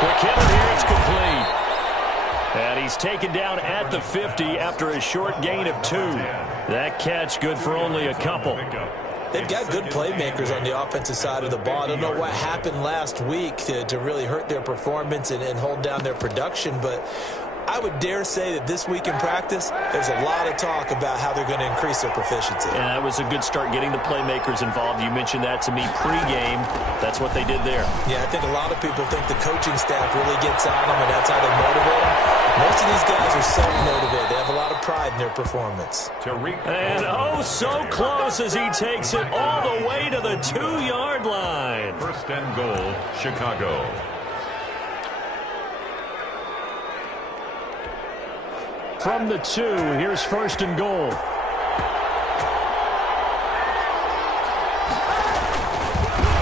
Quick hitter here, it's complete. And he's taken down at the 50 after a short gain of 2. That catch good for only a couple. They've got good playmakers on the offensive side of the ball. I don't know what happened last week to really hurt their performance and hold down their production, but I would dare say that this week in practice, there's a lot of talk about how they're going to increase their proficiency. Yeah, that was a good start getting the playmakers involved. You mentioned that to me pregame. That's what they did there. Yeah, I think a lot of people think the coaching staff really gets on them, and that's how they motivate them. Most of these guys are self-motivated. They have a lot of pride in their performance. And oh, so close as he takes it all the way to the 2-yard line. First and goal, Chicago. From the 2, here's first and goal.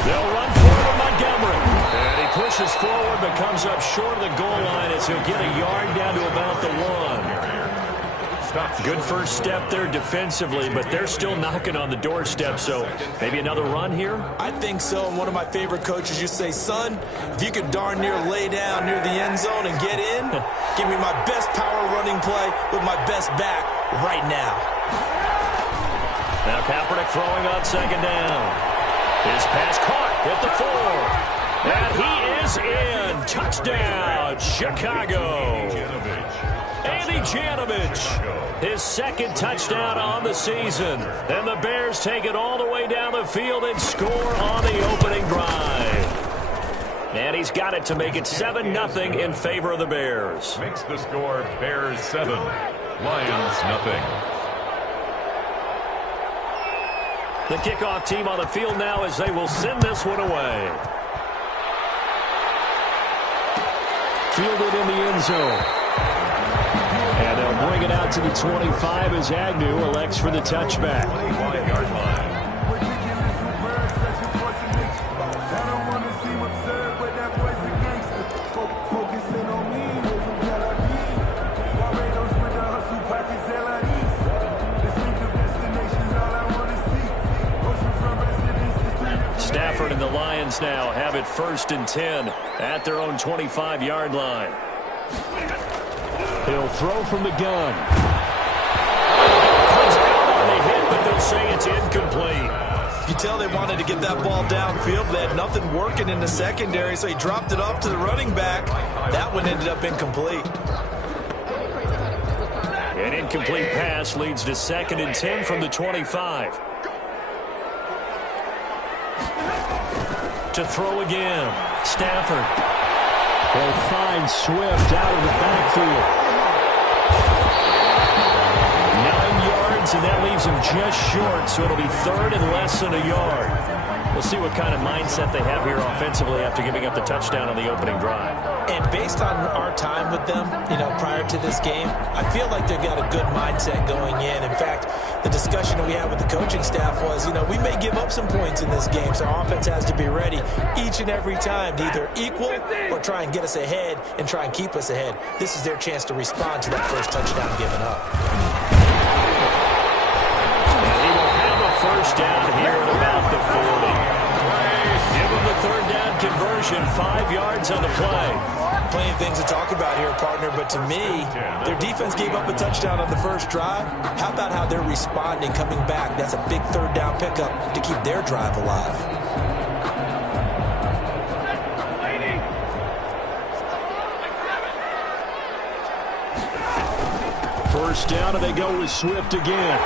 They'll run forward Montgomery. And he pushes forward but comes up short of the goal line as he'll get a yard down to about the 1. Good first step there defensively, but they're still knocking on the doorstep, so maybe another run here? I think so. And one of my favorite coaches used to say, son, if you could darn near lay down near the end zone and get in, give me my best power running play with my best back right now. Now Kaepernick throwing on second down. His pass caught at the 4. And he is in. Touchdown, Chicago. Andy Janovich, his second touchdown on the season. And the Bears take it all the way down the field and score on the opening drive. And he's got it to make it 7-0 in favor of the Bears. Makes the score Bears 7, Lions nothing. The kickoff team on the field now as they will send this one away. Fielded in the end zone. And they'll bring it out to the 25 as Agnew elects for the touchback. 25-yard line. Stafford and the Lions now have it 1st and 10 at their own 25-yard line. He'll throw from the gun. Comes out on the hit, but they'll say it's incomplete. You can tell they wanted to get that ball downfield. They had nothing working in the secondary, so he dropped it off to the running back. That one ended up incomplete. An incomplete pass leads to 2nd and 10 from the 25. To throw again. Stafford. He'll find Swift out of the backfield. 9 yards, and that leaves him just short, so it'll be 3rd and less than a yard. We'll see what kind of mindset they have here offensively after giving up the touchdown on the opening drive. And based on our time with them, prior to this game, I feel like they've got a good mindset going in. In fact, the discussion that we had with the coaching staff was, we may give up some points in this game, so our offense has to be ready each and every time to either equal or try and get us ahead and try and keep us ahead. This is their chance to respond to that first touchdown given up. And he will have a first down here at about the 40. Give him the 3rd down conversion, 5 yards on the play. Plenty of things to talk about here, partner, but to me, their defense gave up a touchdown on the first drive. How about how they're responding, coming back? That's a big 3rd down pickup to keep their drive alive. First down, and they go with Swift again.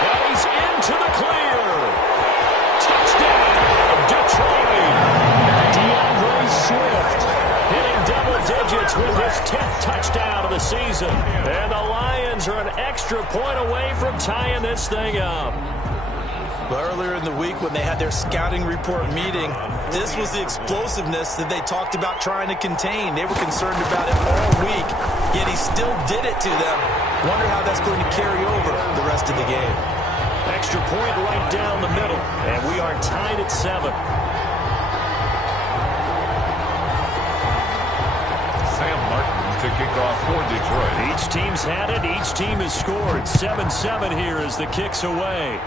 And he's into the clear. Touchdown, Detroit. Swift hitting double digits with his 10th touchdown of the season. And the Lions are an extra point away from tying this thing up. Well, earlier in the week when they had their scouting report meeting, this was the explosiveness that they talked about trying to contain. They were concerned about it all week, yet he still did it to them. Wonder how that's going to carry over the rest of the game. Extra point right down the middle, and we are tied at 7. To kick off for Detroit. Each team's had it. Each team has scored. 7-7 here as the kick's away.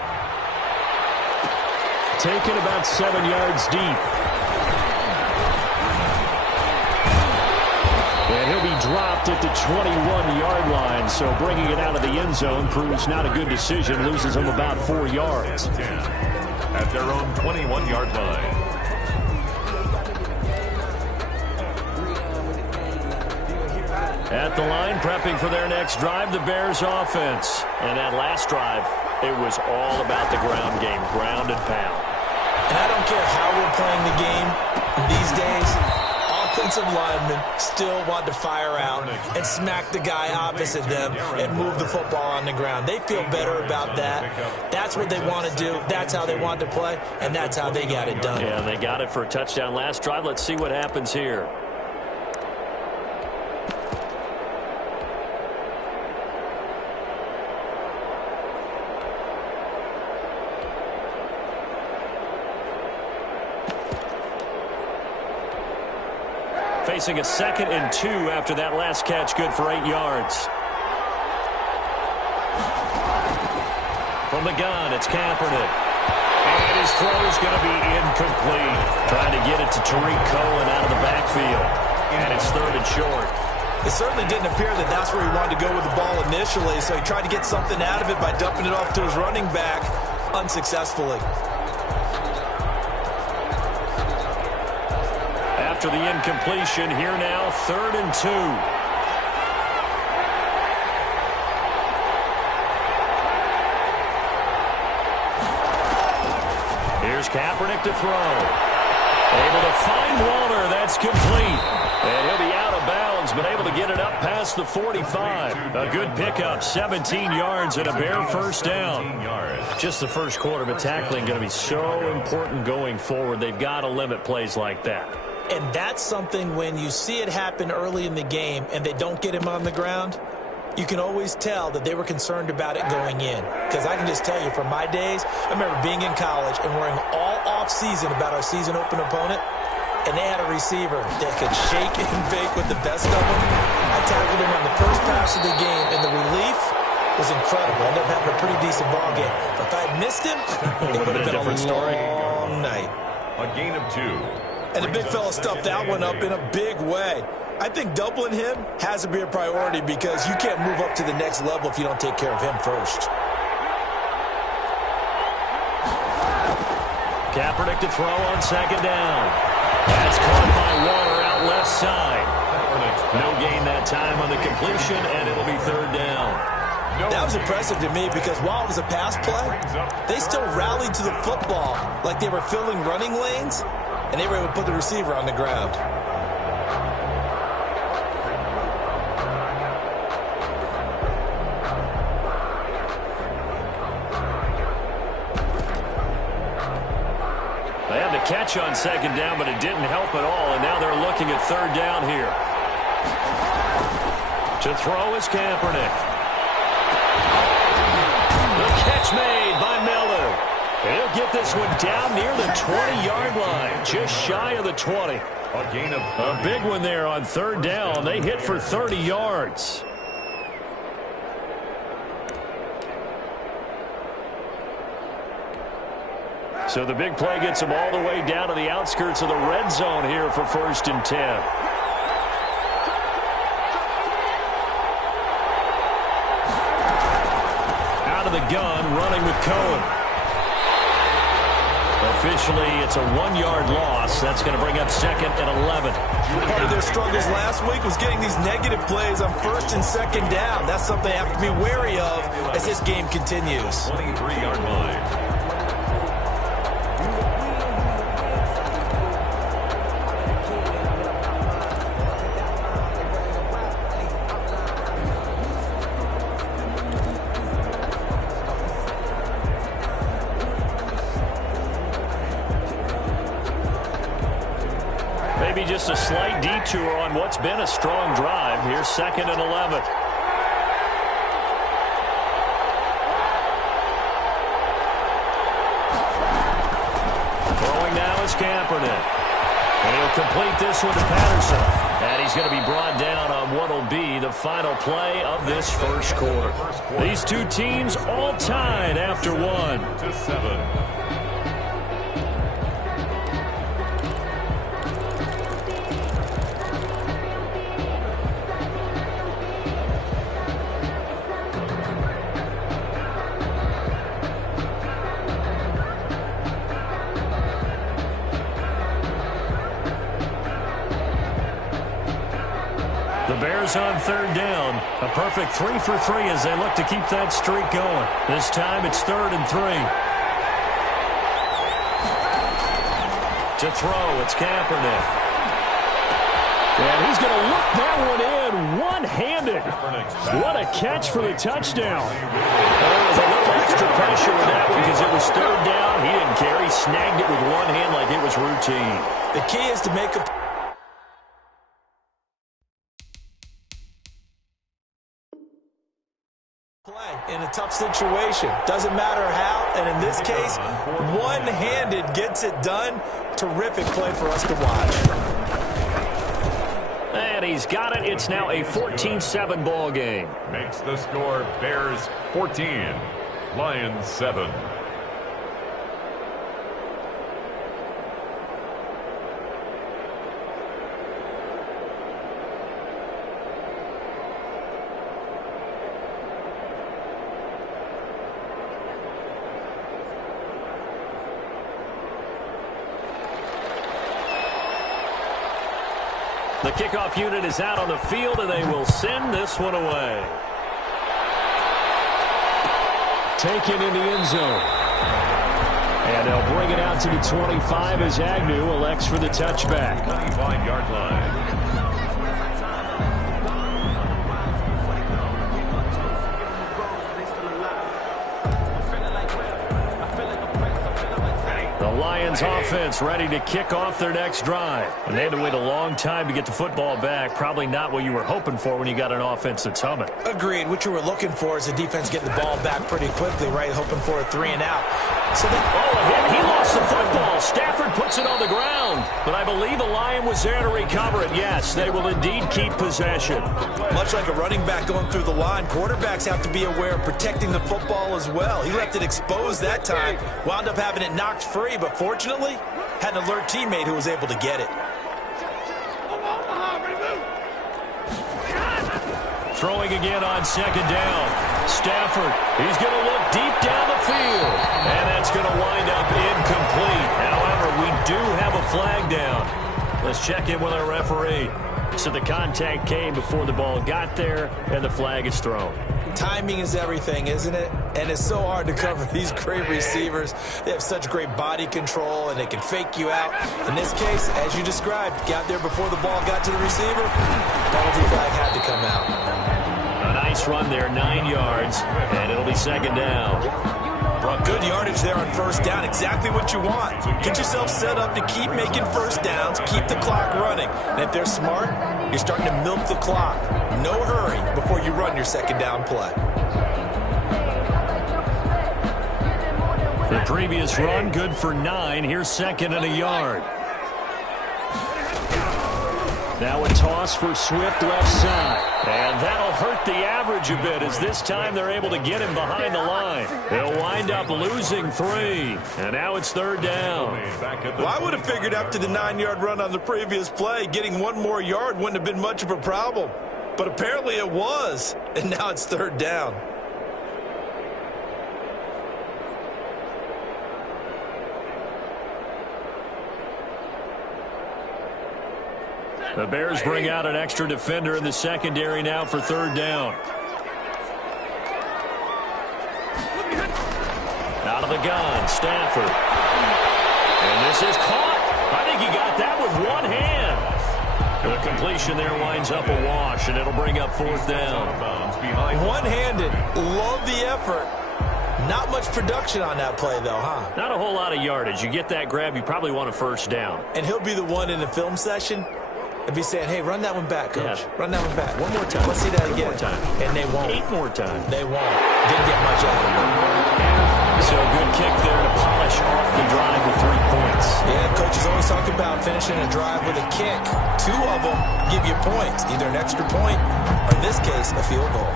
Taken about 7 yards deep. dropped at the 21-yard line, so bringing it out of the end zone proves not a good decision. Loses him about 4 yards. At their own 21-yard line. At the line, prepping for their next drive, the Bears offense. And that last drive, it was all about the ground game, ground and pound. And I don't care how we're playing the game these days, offensive linemen still want to fire out and smack the guy opposite them and move the football on the ground. They feel better about that. That's what they want to do. That's how they want to play, and that's how they got it done. Yeah, they got it for a touchdown last drive. Let's see what happens here. Facing a 2nd and 2 after that last catch, good for 8 yards. From the gun, it's Kaepernick. And his throw is going to be incomplete. Trying to get it to Tariq Cohen out of the backfield. And it's 3rd and short. It certainly didn't appear that that's where he wanted to go with the ball initially, so he tried to get something out of it by dumping it off to his running back unsuccessfully. After the incompletion, here now, 3rd and 2. Here's Kaepernick to throw. Able to find Walter. That's complete. And he'll be out of bounds, but able to get it up past the 45. A good pickup, 17 yards and a Bear first down. Just the first quarter, but tackling going to be so important going forward. They've got to limit plays like that. And that's something when you see it happen early in the game and they don't get him on the ground, you can always tell that they were concerned about it going in. Because I can just tell you, from my days, I remember being in college and worrying all off-season about our season-open opponent, and they had a receiver that could shake and bake with the best of them. I tackled him on the first pass of the game, and the relief was incredible. I ended up having a pretty decent ball game. But if I had missed him, it would have been a different story. Long night. A gain of 2. And the big fella stuffed that one up in a big way. I think doubling him has to be a priority because you can't move up to the next level if you don't take care of him first. Kaepernick to throw on 2nd down. That's caught by Waller out left side. No gain that time on the completion, and it'll be 3rd down. That was impressive to me because while it was a pass play, they still rallied to the football like they were filling running lanes, and they were able to put the receiver on the ground. They had the catch on 2nd down, but it didn't help at all, and now they're looking at 3rd down here. To throw is Kaepernick. The catch made by Miller. He'll get this one down near the 20-yard line, just shy of the 20. A gain of 30. A big one there on 3rd down. They hit for 30 yards. So the big play gets them all the way down to the outskirts of the red zone here for 1st and 10. Out of the gun, running with Cohen. Officially, it's a 1-yard loss. That's going to bring up 2nd and 11. Part of their struggles last week was getting these negative plays on 1st and 2nd down. That's something they have to be wary of as this game continues. 23-yard line. Maybe just a slight detour on what's been a strong drive. Here's 2nd and 11. Throwing now is Kaepernick. And he'll complete this one to Patterson. And he's going to be brought down on what will be the final play of this first quarter. These two teams all tied after 1. 7. The Bears on third down. A perfect 3 for 3 as they look to keep that streak going. This time it's 3rd and 3. To throw, it's Kaepernick. And he's going to look that one in one-handed. What a catch for the touchdown. There was a little extra pressure with that one because it was 3rd down. He didn't care. He snagged it with one hand like it was routine. The key is to make a play in a tough situation. Doesn't matter how, and in this case, one-handed gets it done. Terrific play for us to watch. And he's got it. It's now a 14-7 ball game. Makes the score Bears 14, Lions 7. The kickoff unit is out on the field, and they will send this one away. Taken in the end zone. And they'll bring it out to the 25 as Agnew elects for the touchback. 25-yard line. Lions offense ready to kick off their next drive. And they had to wait a long time to get the football back. Probably not what you were hoping for when you got an offense that's humming. Agreed. What you were looking for is the defense getting the ball back pretty quickly, right? Hoping for a 3 and out. So a hit. He lost the football. Stafford puts it on the ground. But I believe a Lion was there to recover it. Yes, they will indeed keep possession. Much like a running back going through the line, quarterbacks have to be aware of protecting the football as well. He left it exposed that time, wound up having it knocked free, but fortunately, had an alert teammate who was able to get it. Throwing again on second down. Stafford, he's going to look deep down the field. And that's going to wind up incomplete. However, we do have a flag down. Let's check in with our referee. So the contact came before the ball got there, and the flag is thrown. Timing is everything, isn't it? And it's so hard to cover these great receivers. They have such great body control, and they can fake you out. In this case, as you described, got there before the ball got to the receiver. Penalty flag had to come out. A nice run there, 9 yards, and it'll be second down. Good yardage there on first down. Exactly what you want. Get yourself set up to keep making first downs, keep the clock running. And if they're smart, you're starting to milk the clock. No hurry before you run your second down play. The previous run, good for 9. Here's second and a yard. Now a toss for Swift left side. And that'll hurt the average a bit as this time they're able to get him behind the line. They'll wind up losing 3. And now it's third down. Well, I would have figured after the 9-yard run on the previous play, getting 1 more yard wouldn't have been much of a problem. But apparently it was. And now it's third down. The Bears bring out an extra defender in the secondary now for third down. Out of the gun, Stafford. And this is caught. I think he got that with one hand. The completion there winds up a wash, and it'll bring up fourth down. One-handed. Love the effort. Not much production on that play, though, huh? Not a whole lot of yardage. You get that grab, you probably want a first down. And he'll be the one in the film session and be saying, hey, run that one back, coach. Yeah. Run that one back. One more time. Let's see that again. One more time. And they won't. 8 more times. They won't. Didn't get much out of it. So a good kick there to polish off the drive with 3 points. Yeah, coaches always talk about finishing a drive with a kick. 2 of them give you points, either an extra point or, in this case, a field goal.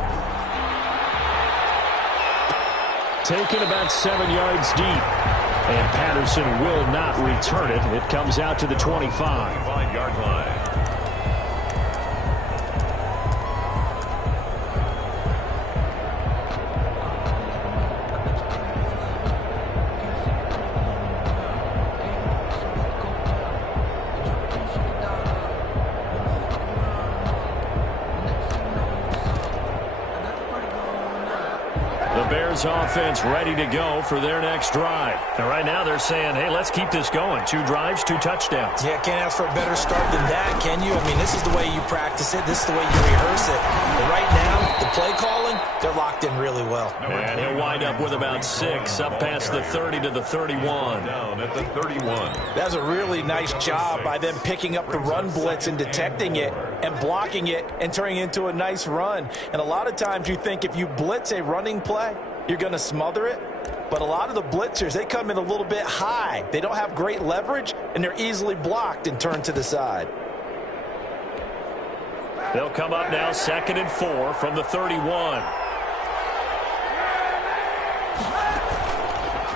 Taken about 7 yards deep. And Patterson will not return it. It comes out to the 25. 5-yard line. Bears offense ready to go for their next drive. And right now they're saying, hey, let's keep this going. 2 drives, 2 touchdowns. Yeah, can't ask for a better start than that, can you? I mean, this is the way you practice it. This is the way you rehearse it. But right now, the play calling, they're locked in really well. And he'll wind up with about 6, up past the 30 to the 31. Down at the 31. That's a really nice job by them picking up the run blitz and detecting it and blocking it and turning it into a nice run. And a lot of times you think if you blitz a running play, you're going to smother it. But a lot of the blitzers, they come in a little bit high. They don't have great leverage, and they're easily blocked and turned to the side. They'll come up now 2nd and 4 from the 31.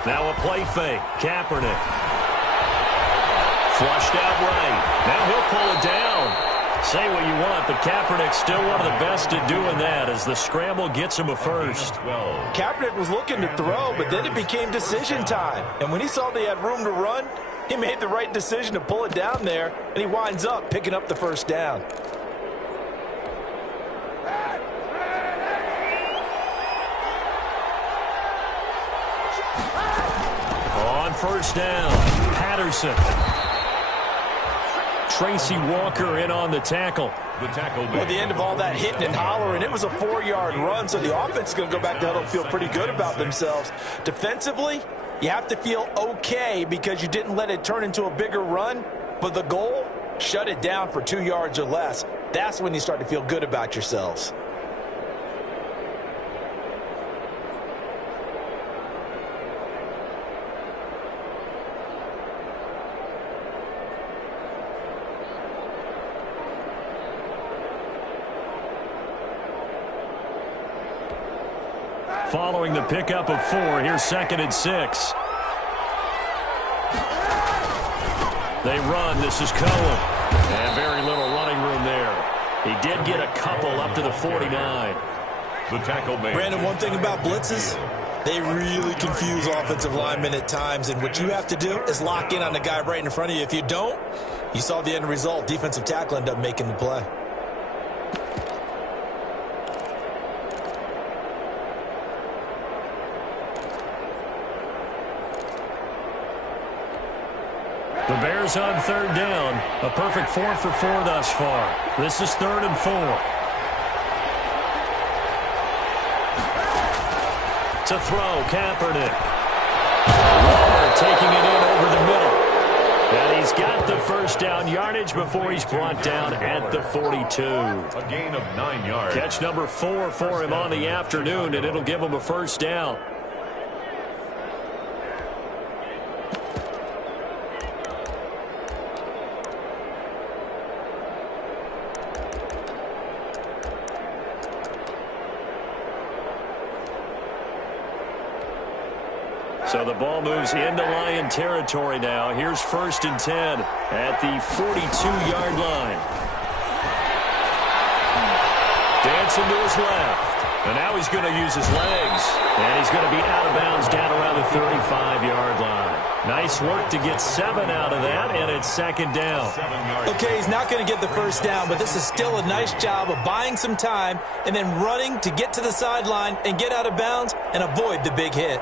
Now a play fake. Kaepernick. Flushed out right. Now he'll pull it down. Say what you want, but Kaepernick's still one of the best at doing that as the scramble gets him a first. Kaepernick was looking to throw, but then it became decision time. And when he saw they had room to run, he made the right decision to pull it down there, and he winds up picking up the first down. On first down, Patterson. Tracy Walker in on the tackle. Well, at the end of all that hitting and hollering, it was a 4-yard run, so the offense is going to go back to huddle and feel pretty good about themselves. Defensively, you have to feel okay because you didn't let it turn into a bigger run, but the goal, shut it down for 2 yards or less. That's when you start to feel good about yourselves. Following the pickup of 4, here's 2nd and 6. They run. This is Cohen. And very little running room there. He did get a couple up to the 49. The tackle made. Brandon, one thing about blitzes, they really confuse offensive linemen at times, and what you have to do is lock in on the guy right in front of you. If you don't, you saw the end result. Defensive tackle ended up making the play. The Bears on 3rd down. A perfect 4 for 4 thus far. This is 3rd and 4. To throw, Kaepernick. Waller taking it in over the middle. And he's got the first down yardage before he's brought down at the 42. A gain of 9 yards. Catch number 4 for him on the afternoon, and it'll give him a first down. So the ball moves into Lion territory now. Here's 1st and 10 at the 42-yard line. Dancing to his left. And now he's going to use his legs. And he's going to be out of bounds down around the 35-yard line. Nice work to get 7 out of that, and it's 2nd down. Okay, he's not going to get the first down, but this is still a nice job of buying some time and then running to get to the sideline and get out of bounds and avoid the big hit.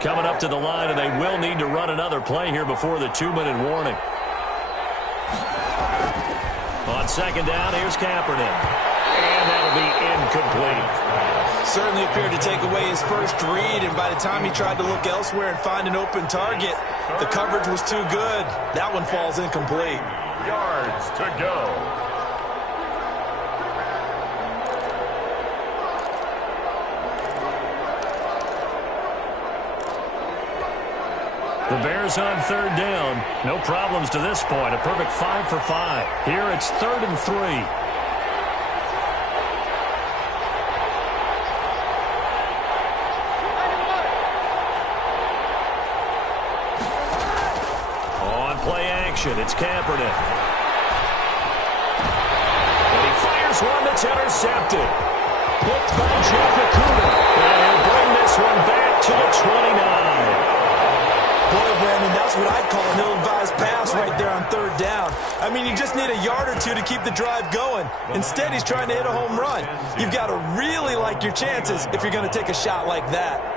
Coming up to the line, and they will need to run another play here before the 2-minute warning. On 2nd down, here's Kaepernick. And that'll be incomplete. Certainly appeared to take away his first read, and by the time he tried to look elsewhere and find an open target, the coverage was too good. That one falls incomplete. Yards to go. The Bears on 3rd down. No problems to this point. A perfect 5 for 5. Here it's 3rd and 3. On play action, it's Kaepernick. It's intercepted. Picked by Jeff Okuda. And he'll bring this one back to the 29. Boy, Brandon, that's what I'd call an ill-advised pass right there on third down. I mean, you just need a yard or two to keep the drive going. Instead, he's trying to hit a home run. You've got to really like your chances if you're going to take a shot like that.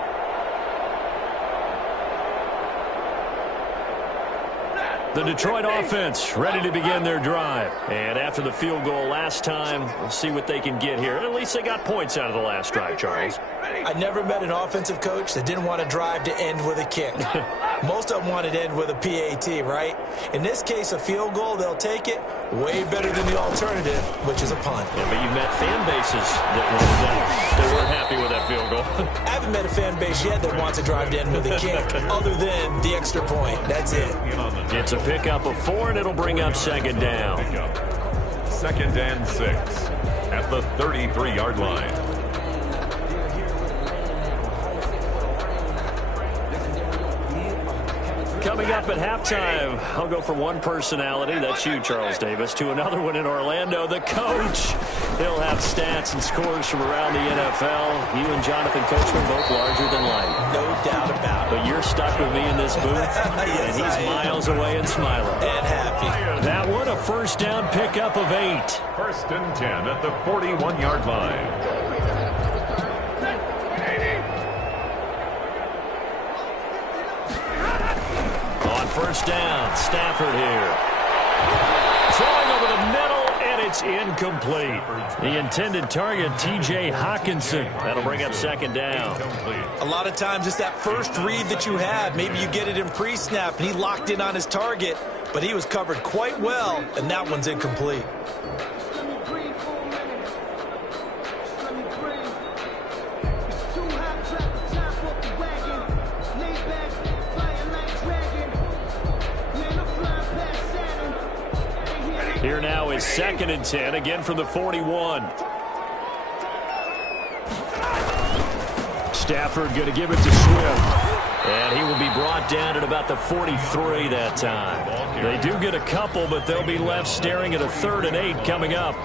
The Detroit offense ready to begin their drive. And after the field goal last time, we'll see what they can get here. At least they got points out of the last drive, Charles. I never met an offensive coach that didn't want to drive to end with a kick. Most of them wanted to end with a PAT, right? In this case, a field goal, they'll take it. Way better than the alternative, which is a punt. Yeah, but you've met fan bases that weren't happy with that field goal. I haven't met a fan base yet that wants to drive to end with a kick, other than the extra point. That's it. It's a pickup of 4, and it'll bring up second down. 2nd and 6 at the 33-yard line. Coming up at halftime, I'll go from one personality, that's you, Charles Davis, to another one in Orlando, the coach. He'll have stats and scores from around the NFL. You and Jonathan Coachman both larger than life. No doubt about it. But you're stuck with me in this booth, Yes, and he's miles away and smiling. And happy. That one, a first down pickup of 8. 1st and 10 at the 41-yard line. First down, Stafford here. Throwing over the middle, and it's incomplete. The intended target, T.J. Hawkinson. That'll bring up second down. A lot of times it's that first read that you have. Maybe you get it in pre-snap, and he locked in on his target, but he was covered quite well, and that one's incomplete. Here now is 2nd and 10, again from the 41. Stafford going to give it to Swift. And he will be brought down at about the 43 that time. They do get a couple, but they'll be left staring at a 3rd and 8 coming up.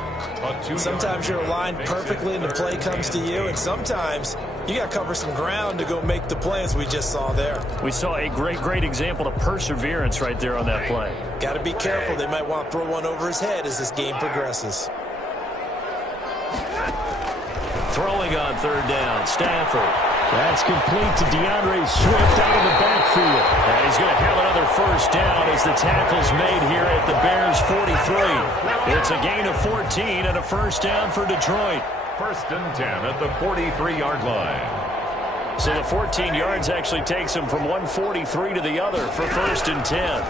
Sometimes you're aligned perfectly and the play comes to you, and sometimes you got to cover some ground to go make the play, as we just saw there. We saw a great example of perseverance right there on that play. Got to be careful. They might want to throw one over his head as this game progresses. Throwing on 3rd down, Stafford. That's complete to DeAndre Swift out of the backfield. And he's going to have another first down as the tackle's made here at the Bears' 43. It's a gain of 14 and a first down for Detroit. 1st and 10 at the 43-yard line. So the 14 yards actually takes him from 143 to the other for 1st and 10.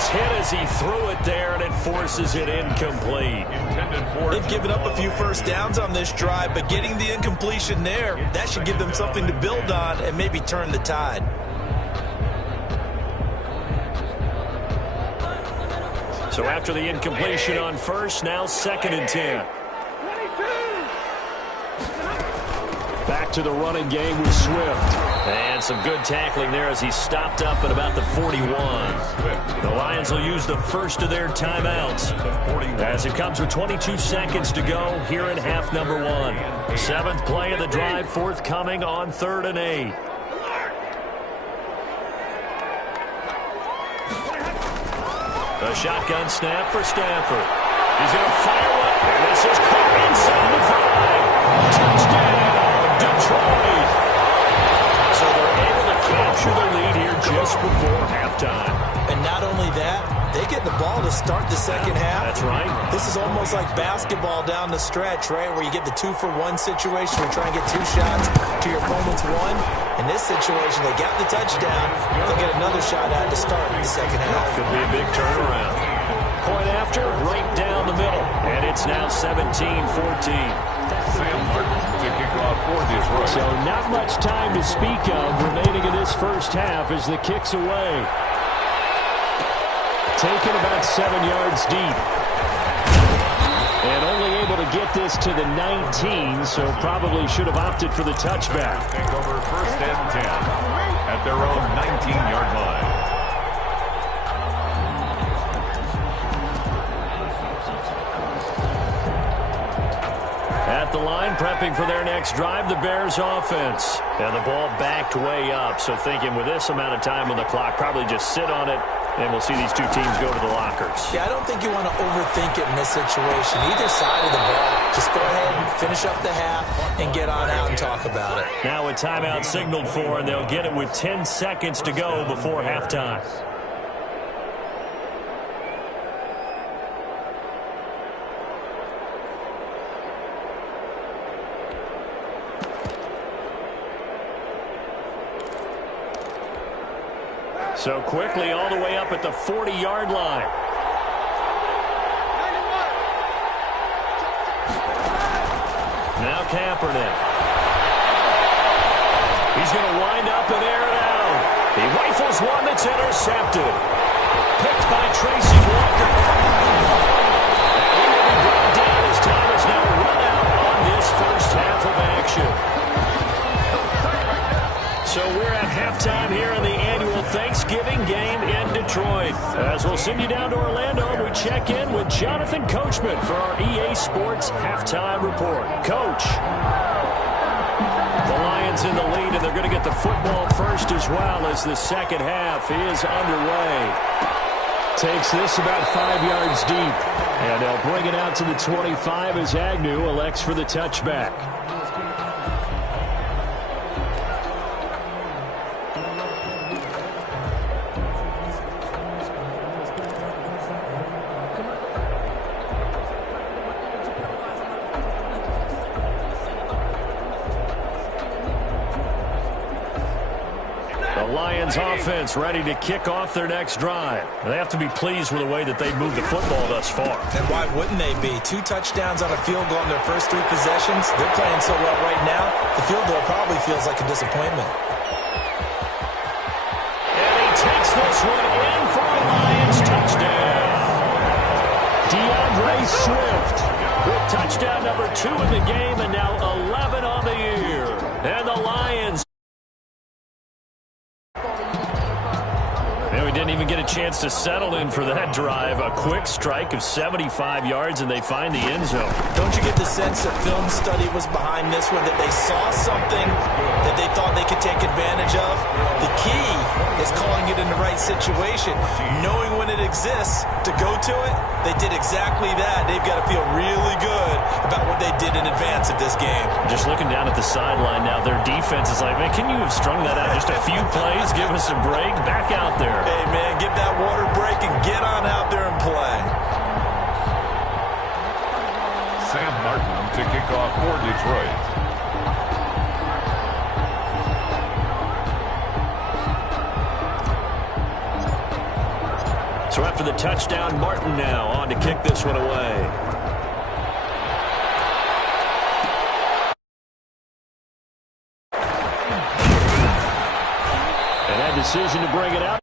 Hit as he threw it there, and it forces it incomplete. They've given up a few first downs on this drive, but getting the incompletion there, that should give them something to build on and maybe turn the tide. So after the incompletion on first, now 2nd and 10. Back to the running game with Swift. And some good tackling there as he stopped up at about the 41. The Lions will use the first of their timeouts as it comes with 22 seconds to go here in half number 1. 7th play of the drive forthcoming on 3rd and 8. A shotgun snap for Stafford. He's going to fire one, and this is caught inside the 5. Touchdown, Detroit. So they're able to capture the lead here just before halftime. And not only that, they get the ball to start the second half. That's right. This is almost like basketball down the stretch, right, where you get the 2-for-1 situation where you try and get 2 shots to your opponent's 1. In this situation, they got the touchdown. They'll get another shot out to start the second half. Could be a big turnaround. Point after, right down the middle. And it's now 17-14. Sam Martin to kick off for Detroit. So not much time to speak of remaining in this first half as the kick's away. Taken about 7 yards deep. And only able to get this to the 19, so probably should have opted for the touchback. Take over 1st and 10 at their own 19-yard line. at the line, prepping for their next drive, the Bears offense. And the ball backed way up, so thinking with this amount of time on the clock, probably just sit on it, and we'll see these two teams go to the lockers. Yeah, I don't think you want to overthink it in this situation. Either side of the ball. Just go ahead and finish up the half and get on out and talk about it. Now a timeout signaled for, and they'll get it with 10 seconds to go before halftime. So quickly all the way up at the 40-yard line. Now Kaepernick. He's going to wind up and air it out. He rifles one that's intercepted. Picked by Tracy Walker. And he will be brought down as time is now run out on this first half of action. So we're at halftime here in the annual Thanksgiving game in Detroit. As we'll send you down to Orlando, we check in with Jonathan Coachman for our EA Sports Halftime Report. Coach, the Lions in the lead, and they're going to get the football first as well as the second half is underway. Takes this about 5 yards deep, and they'll bring it out to the 25 as Agnew elects for the touchback. Offense ready to kick off their next drive. They have to be pleased with the way that they've moved the football thus far. And why wouldn't they be? 2 touchdowns on a field goal in their first 3 possessions. They're playing so well right now, the field goal probably feels like a disappointment. And he takes this one in for a Lions touchdown. DeAndre Swift with touchdown number 2 in the game, and now 11 on the year. And the Lions. We didn't even get a chance to settle in for that drive. A quick strike of 75 yards, and they find the end zone. Don't you get the sense that film study was behind this one, that they saw something that they thought they could take advantage of? The key is calling it in the right situation. Knowing when it exists to go to it, they did exactly that. They've got to feel really good about what they did in advance of this game. Just looking down at the sideline now, their defense is like, man, can you have strung that out just a few plays? Give us a break. Back out there. Hey, man, give that water break and get on out there and play. Sam Martin to kick off for Detroit. So after the touchdown, Martin now on to kick this one away. And that decision to bring it out